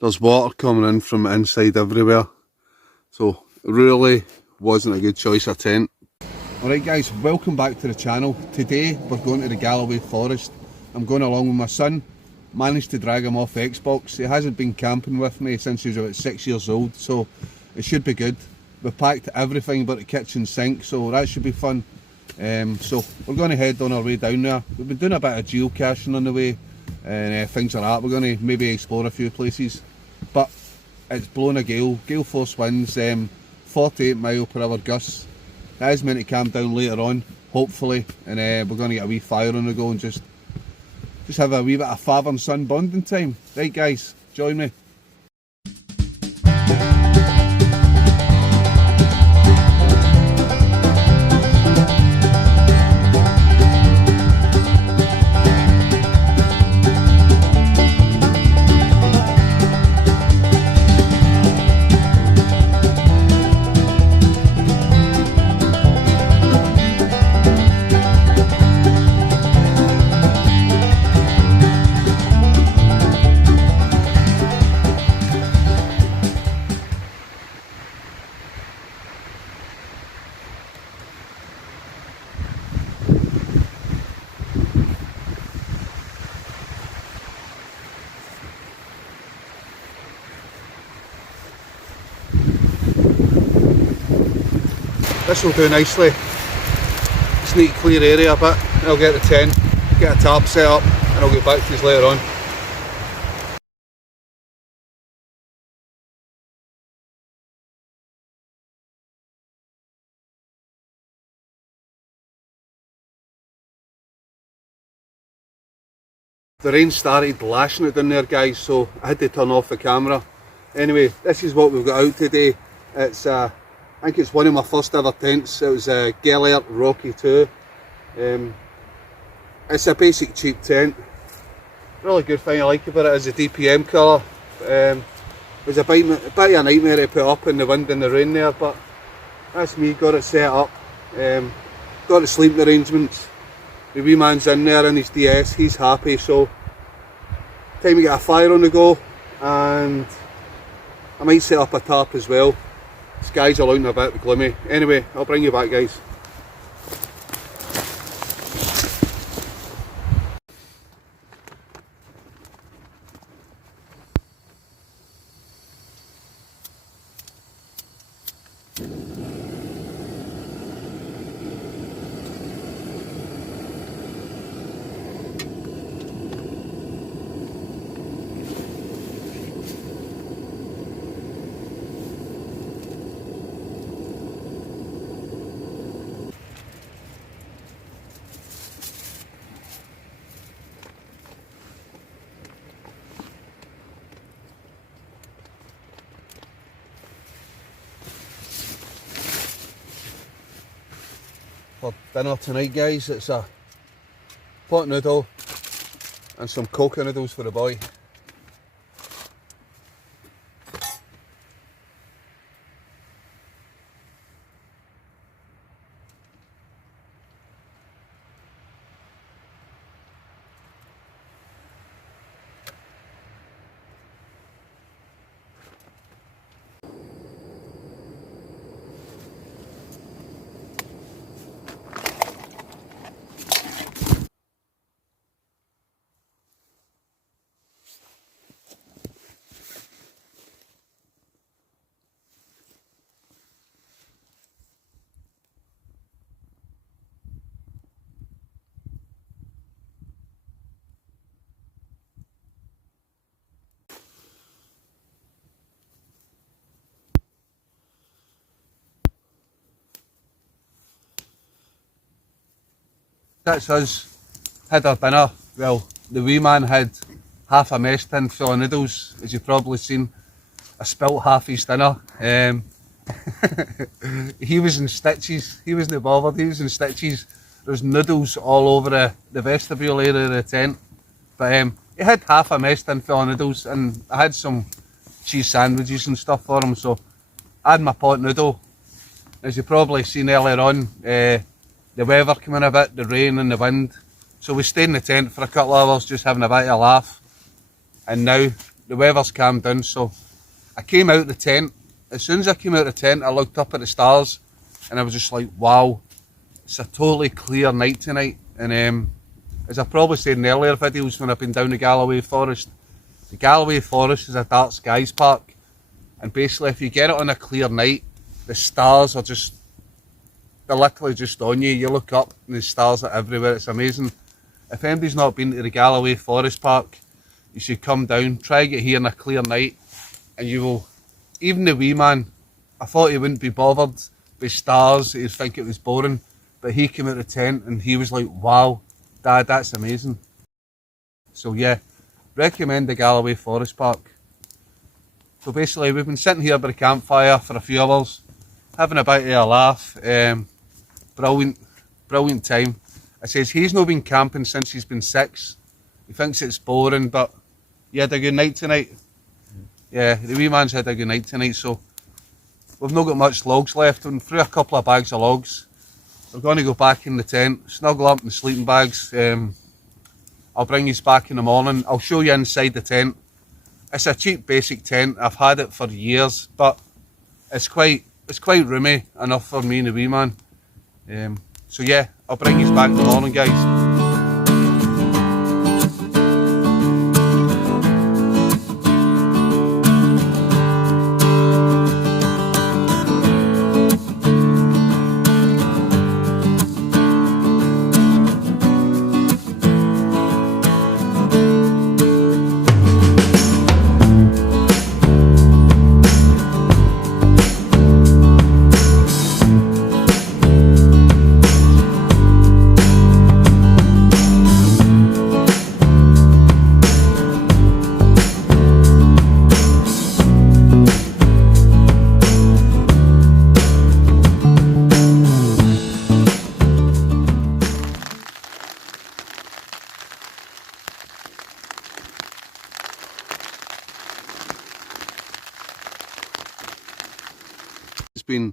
There's water coming in from inside everywhere, so it really wasn't a good choice of tent. Alright guys, welcome back to the channel. Today we're going to the Galloway forest. I'm going along with my son. Managed to drag him off Xbox. He hasn't been camping with me since he was about 6 years old, so it should be good. We packed everything but the kitchen sink, so that should be fun. So we're going to head on our way down there. We've been doing a bit of geocaching on the way and things like that. We're going to maybe explore a few places, but it's blowing a gale force winds, 48 mile per hour gusts. It is meant to calm down later on, hopefully, and we're going to get a wee fire on the go and just have a wee bit of father and son bonding time. Right guys, join me. This will do nicely. Just need to clear area a bit, and I'll get the tent, get a tarp set up, and I'll get back to you later on. The rain started lashing it down there guys, so I had to turn off the camera. Anyway, this is what we've got out today. It's I think it's one of my first ever tents. It was a Galloway Rocky 2. It's a basic cheap tent. Really good thing I like about it is the DPM colour. It was a bit of a nightmare to put up in the wind and the rain there, but that's me, got it set up. Got the sleeping arrangements. The wee man's in there in his DS, he's happy, so time to get a fire on the go, and I might set up a tarp as well. Skies are looking a bit gloomy. Anyway, I'll bring you back guys. For dinner tonight guys, it's a pot noodle and some coca noodles for the boy. That's us, had our dinner. Well, the wee man had half a mess tin full of noodles, as you've probably seen. I spilt half his dinner. He was in stitches, he wasn't bothered, he was in stitches. There's noodles all over the vestibule area of the tent. But he had half a mess tin full of noodles, and I had some cheese sandwiches and stuff for him, so I had my pot noodle. As you've probably seen earlier on, the weather came in a bit, the rain and the wind. So we stayed in the tent for a couple of hours just having a bit of a laugh. And now the weather's calmed down, so I came out the tent. As soon as I came out the tent, I looked up at the stars and I was just like, wow, it's a totally clear night tonight. And as I probably said in earlier videos when I've been down the Galloway Forest, the Galloway Forest is a dark skies park, and basically if you get it on a clear night, the stars are just, they're literally just on you. You look up and the stars are everywhere. It's amazing. If anybody's not been to the Galloway Forest Park, you should come down, try and get here on a clear night, and you will, even the wee man, I thought he wouldn't be bothered with stars, he'd think it was boring, but he came out of the tent and he was like, wow, Dad, that's amazing. So yeah, recommend the Galloway Forest Park. So basically we've been sitting here by the campfire for a few hours, having a bit of a laugh. Brilliant time. I says he's not been camping since he's been 6. He thinks it's boring, but you had a good night tonight. Yeah, the wee man's had a good night tonight, so we've not got much logs left. We threw a couple of bags of logs. We're going to go back in the tent, snuggle up in the sleeping bags. I'll bring you back in the morning. I'll show you inside the tent. It's a cheap basic tent. I've had it for years, but it's quite roomy enough for me and the wee man. So yeah, I'll bring you back in the morning, guys. It's been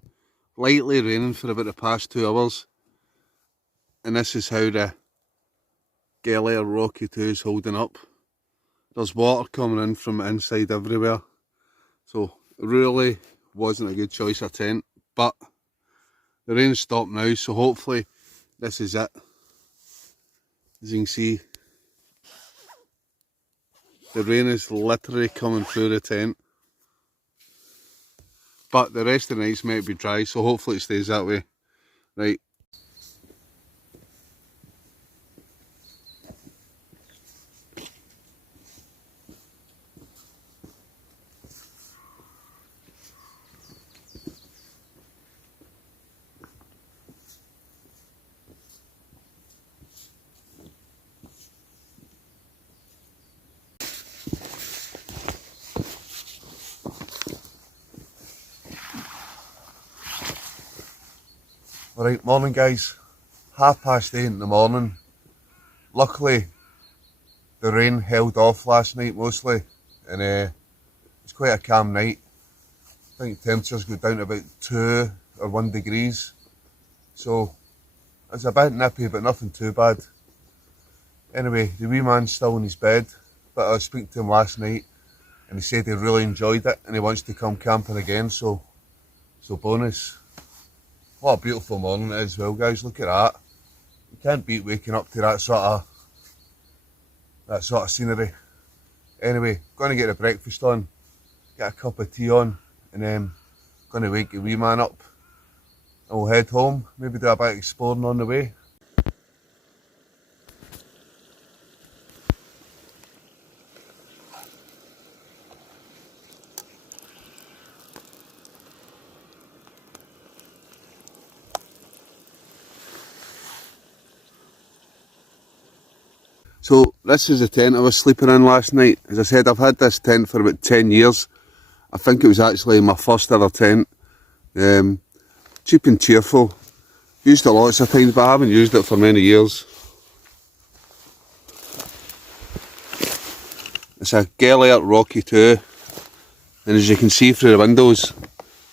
lightly raining for about the past 2 hours, and this is how the Galloway Rocky 2 is holding up. There's water coming in from inside everywhere, so it really wasn't a good choice of tent, but the rain's stopped now, so hopefully this is it. As you can see, the rain is literally coming through the tent. But the rest of the nights might be dry, so hopefully it stays that way. Right. Alright, morning guys. 8:30 in the morning. Luckily, the rain held off last night mostly, and it's quite a calm night. I think temperatures go down to about 2 or 1 degrees. So, it's a bit nippy, but nothing too bad. Anyway, the wee man's still in his bed, but I was speaking to him last night, and he said he really enjoyed it, and he wants to come camping again, so bonus. What a beautiful morning it is as well, guys. Look at that. You can't beat waking up to that sort of scenery. Anyway, going to get the breakfast on, get a cup of tea on, and then going to wake the wee man up, and we'll head home. Maybe do a bit of exploring on the way. So this is the tent I was sleeping in last night. As I said, I've had this tent for about 10 years. I think it was actually my first ever tent. Cheap and cheerful. Used it lots of times, but I haven't used it for many years. It's a Galloway Rocky 2, and as you can see through the windows,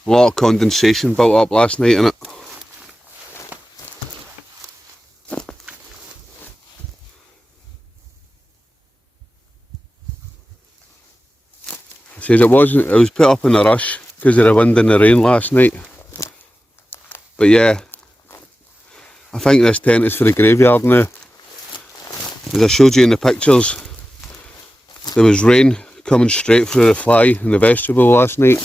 a lot of condensation built up last night in it. Says it was put up in a rush because of the wind and the rain last night. But yeah, I think this tent is for the graveyard now. As I showed you in the pictures, there was rain coming straight through the fly in the vestibule last night.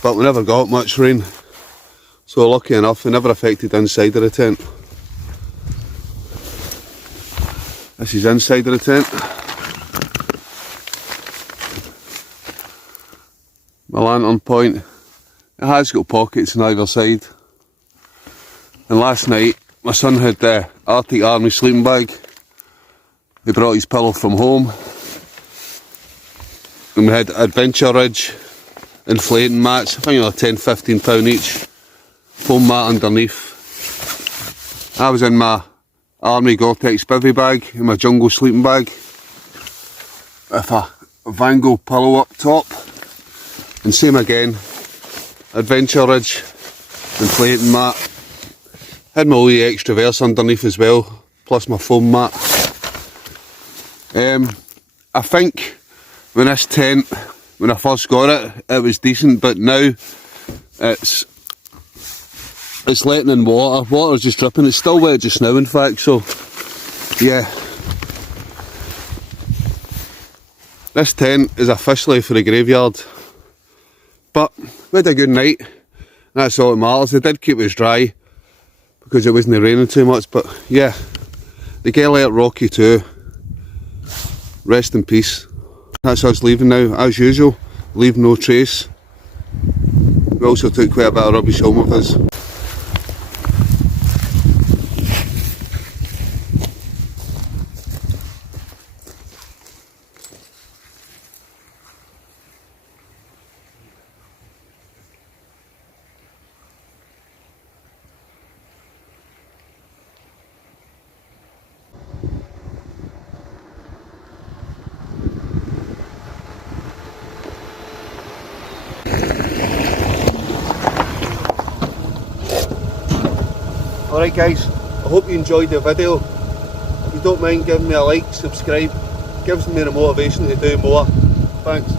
But we never got much rain. So lucky enough, it never affected the inside of the tent. This is inside of the tent. My lantern point, it has got pockets on either side. And last night, my son had the Arctic Army sleeping bag. He brought his pillow from home. And we had Adventure Ridge inflating mats, I think they were £10–15 each. Foam mat underneath. I was in my Army Gore-Tex bivvy bag, in my jungle sleeping bag. With a Van Gogh pillow up top. And same again, Adventure Ridge, inflating mat. Had my wee extra verse underneath as well, plus my foam mat. I think when this tent, when I first got it, it was decent, but now it's letting in water. Water's just dripping. It's still wet just now, in fact, so yeah. This tent is officially for the graveyard. But we had a good night. That's all that matters. They did keep us dry because it wasn't raining too much. But yeah, the Galloway at Rocky 2. Rest in peace. That's us leaving now, as usual. Leave no trace. We also took quite a bit of rubbish home with us. Alright guys, I hope you enjoyed the video. If you don't mind giving me a like, subscribe, gives me the motivation to do more. Thanks.